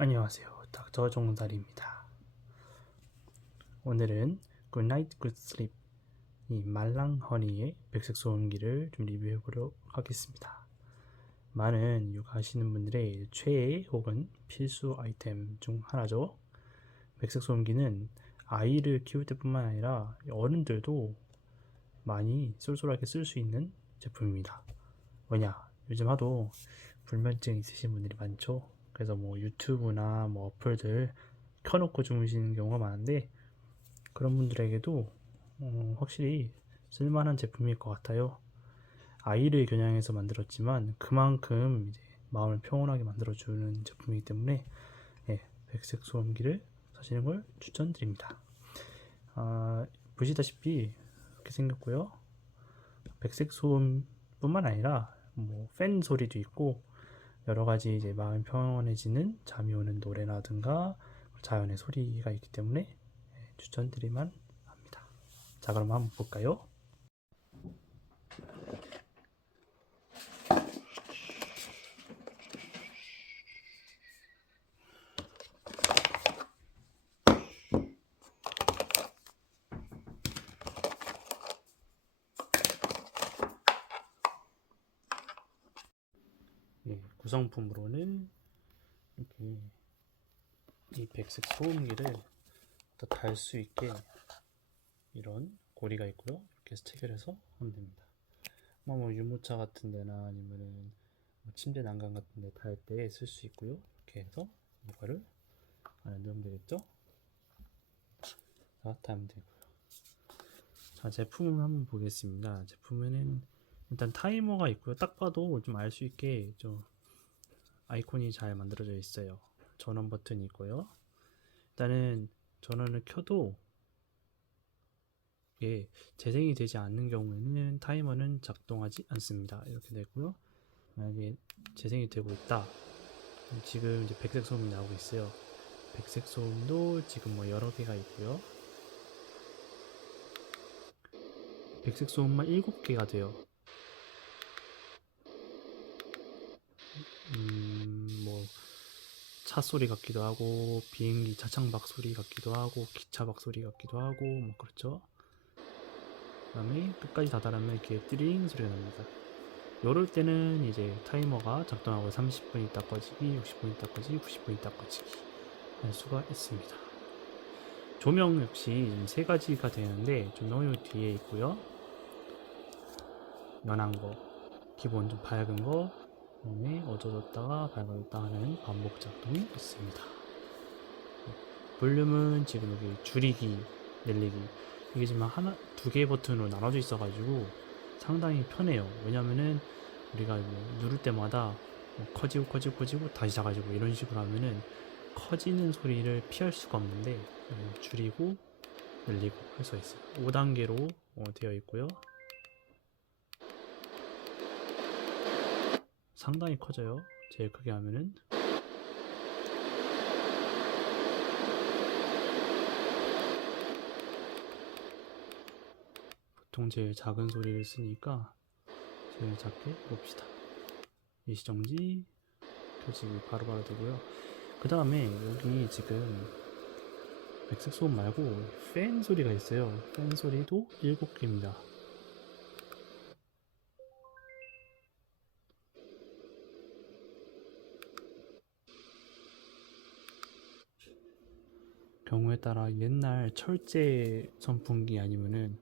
안녕하세요. 닥터 종달입니다. 오늘은 Good Sleep 이 말랑 허니의 백색 소음기를 좀 리뷰해 보도록 하겠습니다. 많은 육아하시는 분들의 최애 혹은 필수 아이템 중 하나죠. 백색 소음기는 아이를 키울 때뿐만 아니라 어른들도 많이 쏠쏠하게 쓸 수 있는 제품입니다. 왜냐? 요즘 하도 불면증 있으신 분들이 많죠. 그래서 뭐 유튜브나 뭐 어플들 켜놓고 주무시는 경우가 많은데 그런 분들에게도 어, 확실히 쓸만한 제품일 것 같아요. 아이를 겨냥해서 만들었지만 그만큼 이제 마음을 평온하게 만들어주는 제품이기 때문에 예, 백색 소음기를 사시는 걸 추천드립니다. 아, 보시다시피 이렇게 생겼고요. 백색 소음뿐만 아니라 뭐 팬 소리도 있고 여러 가지 이제 마음 평온해지는 잠이 오는 노래라든가 자연의 소리가 있기 때문에 예, 추천드릴만 합니다. 자, 그럼 한번 볼까요? 예, 구성품으로는 이렇게 이 백색 소음기를 더 달 수 있게 이런 고리가 있고요. 이렇게 해서 체결해서 하면 됩니다. 뭐, 뭐 유모차 같은 데나 아니면은 뭐 침대 난간 같은 데 달 때 쓸 수 있고요. 이렇게 해서 이거를 안에 넣으면 되겠죠? 자, 하면 되고요. 자, 제품을 한번 보겠습니다. 제품에는 일단 타이머가 있고요. 딱 봐도 좀 알 수 있게 좀 아이콘이 잘 만들어져 있어요. 전원 버튼이 있고요. 일단은 전원을 켜도 이게 재생이 되지 않는 경우에는 타이머는 작동하지 않습니다. 이렇게 되고요. 만약에 재생이 되고 있다. 지금 이제 백색 소음이 나오고 있어요. 백색 소음도 지금 뭐 여러 개가 있고요. 백색 소음만 7개가 돼요. 음, 뭐, 차 소리 같기도 하고, 비행기 차창박 소리 같기도 하고, 기차 박 소리 같기도 하고, 뭐, 그렇죠. 그 다음에 끝까지 다 달으면 이렇게 띠링 소리가 납니다. 요럴 때는 이제 타이머가 작동하고 30분 있다 꺼지기, 60분 있다 꺼지기, 90분 있다 꺼지기 할 수가 있습니다. 조명 역시 세 가지가 되는데, 조명이 뒤에 있고요. 연한 거, 기본 좀 밝은 거, 그 다음에 어두워졌다가 밝아졌다 하는 반복 작동이 있습니다. 볼륨은 지금 여기 줄이기, 늘리기 이게 지금 하나 두 개의 버튼으로 나눠져 있어가지고 상당히 편해요. 왜냐면은 우리가 뭐 누를 때마다 뭐 커지고 커지고 커지고 다시 작아지고 이런 식으로 하면은 커지는 소리를 피할 수가 없는데 음, 줄이고 늘리고 할 수가 있어요. 5단계로 되어 있고요. 상당히 커져요. 제일 크게 하면은 보통 제일 작은 소리를 쓰니까 제일 작게 봅시다. 일시정지 켜지기 바로바로 되고요. 그 다음에 여기 지금 백색 소음 말고 팬 소리가 있어요. 팬 소리도 7개입니다. 경우에 따라 옛날 철제 선풍기 아니면은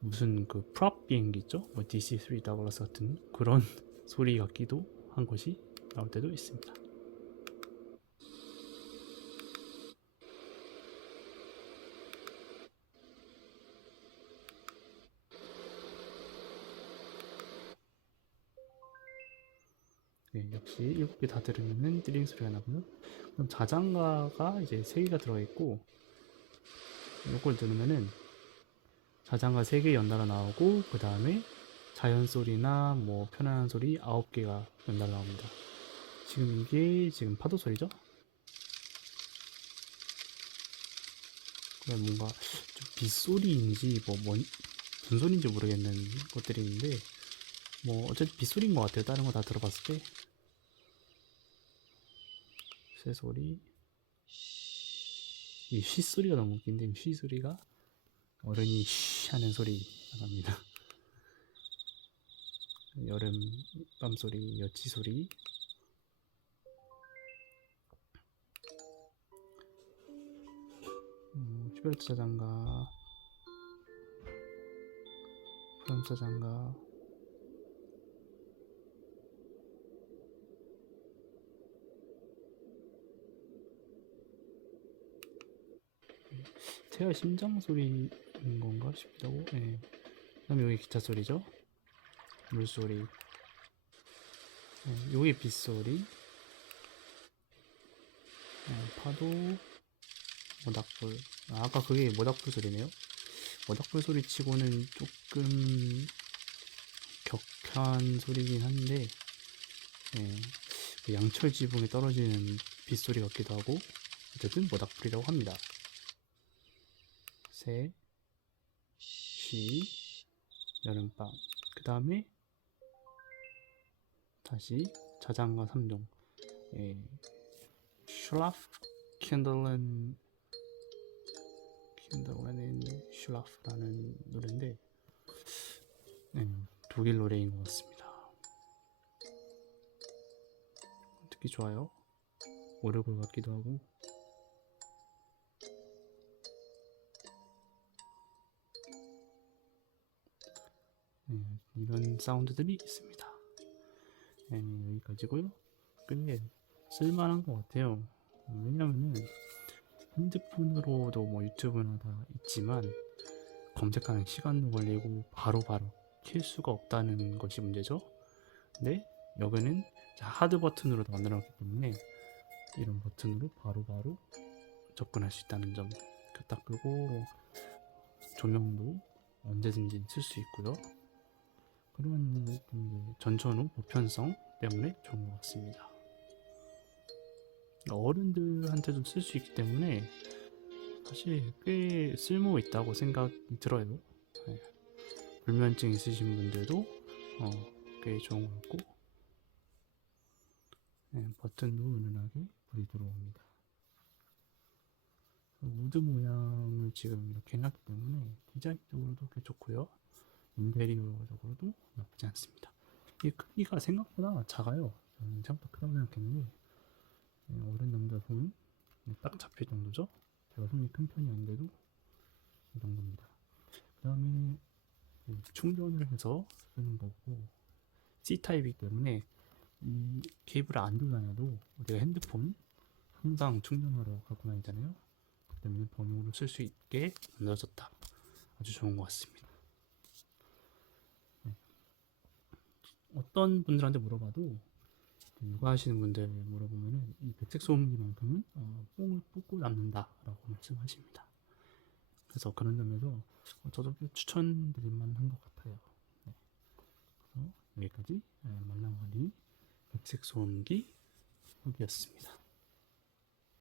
무슨 그 프랍 비행기 있죠? 뭐 DC-3 다글라스 같은 그런 소리 같기도 한 것이 나올 때도 있습니다. 네, 역시 7개 다 들으면은 띠링 소리가 나고요. 그럼 자장가가 이제 3개가 들어 있고 이걸 누르면은 자장가 3개 연달아 나오고 그 다음에 자연 소리나 뭐 편안한 소리 9개가 연달아 나옵니다. 지금 이게 지금 파도 소리죠? 그냥 뭔가 좀 빗소리인지 뭐 뭔, 무슨 소리인지 모르겠는 것들이 있는데 뭐 어쨌든 빗소리인 것 같아요. 다른 거 다 들어봤을 때 쇠소리 이 쉬 소리가 너무 웃긴데 이쉬 소리가 어른이 쉬 하는 소리 나갑니다. 여름 밤 소리, 여치 소리. 음, 슈베르트 자장가, 프랑스 자장가. 태아 심장 소리인 건가 싶기도 하고, 예. 그 다음에 여기 기타 소리죠. 물소리. 예, 여기 빗소리. 예, 파도. 모닥불. 아, 아까 그게 모닥불 소리네요. 모닥불 소리 치고는 조금 격한 소리긴 한데, 예, 그 양철 지붕에 떨어지는 빗소리 같기도 하고, 어쨌든 모닥불이라고 합니다. 새, 쉬, 여름밤. 그 다음에 다시 자장가 3종. 예, 슐라프 캔들렌 캔들렌 슐라프라는 노래인데 네, 독일 노래인 것 같습니다. 듣기 좋아요. 오르골 같기도 하고 네, 이런 사운드들이 있습니다. 네, 여기까지고요. 근데 쓸만한 것 같아요. 어, 왜냐면은 핸드폰으로도 뭐 유튜브나 다 있지만 검색하는 시간도 걸리고 바로바로 킬 수가 없다는 것이 문제죠. 근데 여기는 자, 하드 버튼으로 만들어놨기 때문에 이런 버튼으로 바로바로 접근할 수 있다는 점. 그딱 끄고 조명도 언제든지 쓸 수 있고요. 그런 이제 전천후 보편성 때문에 좋은 것 같습니다. 어른들한테도 쓸수 있기 때문에 사실 꽤 쓸모 있다고 생각이 들어요. 네. 불면증 있으신 분들도 어, 꽤 좋은 것 같고 네, 버튼도 은은하게 불이 들어옵니다. 우드 모양을 지금 이렇게 해놨기 때문에 디자인적으로도 꽤 좋고요. 인테리어적으로도 나쁘지 않습니다. 이 크기가 생각보다 작아요. 저는 생각보다 크다고 생각했는데 네, 어른 남자 손 딱 잡힐 정도죠. 제가 손이 큰 편이 아닌데도 이 정도입니다. 그 다음에 충전을 해서 쓰는 거고 C 타입이기 때문에 이 케이블을 안 들고 다녀도 우리가 핸드폰 항상 충전하러 갖고 다니잖아요. 그 때문에 번호로 쓸 수 있게 만들어졌다. 아주 좋은 것 같습니다. 어떤 분들한테 물어봐도 육아 하시는 분들 물어보면은 이 백색 소음기만큼은 어, 뽕을 뽑고 남는다라고 말씀하십니다. 그래서 그런 점에서 어, 저도 꽤 추천드릴 만한 것 같아요. 네. 그래서 여기까지 에, 말랑거리 백색 소음기 후기였습니다.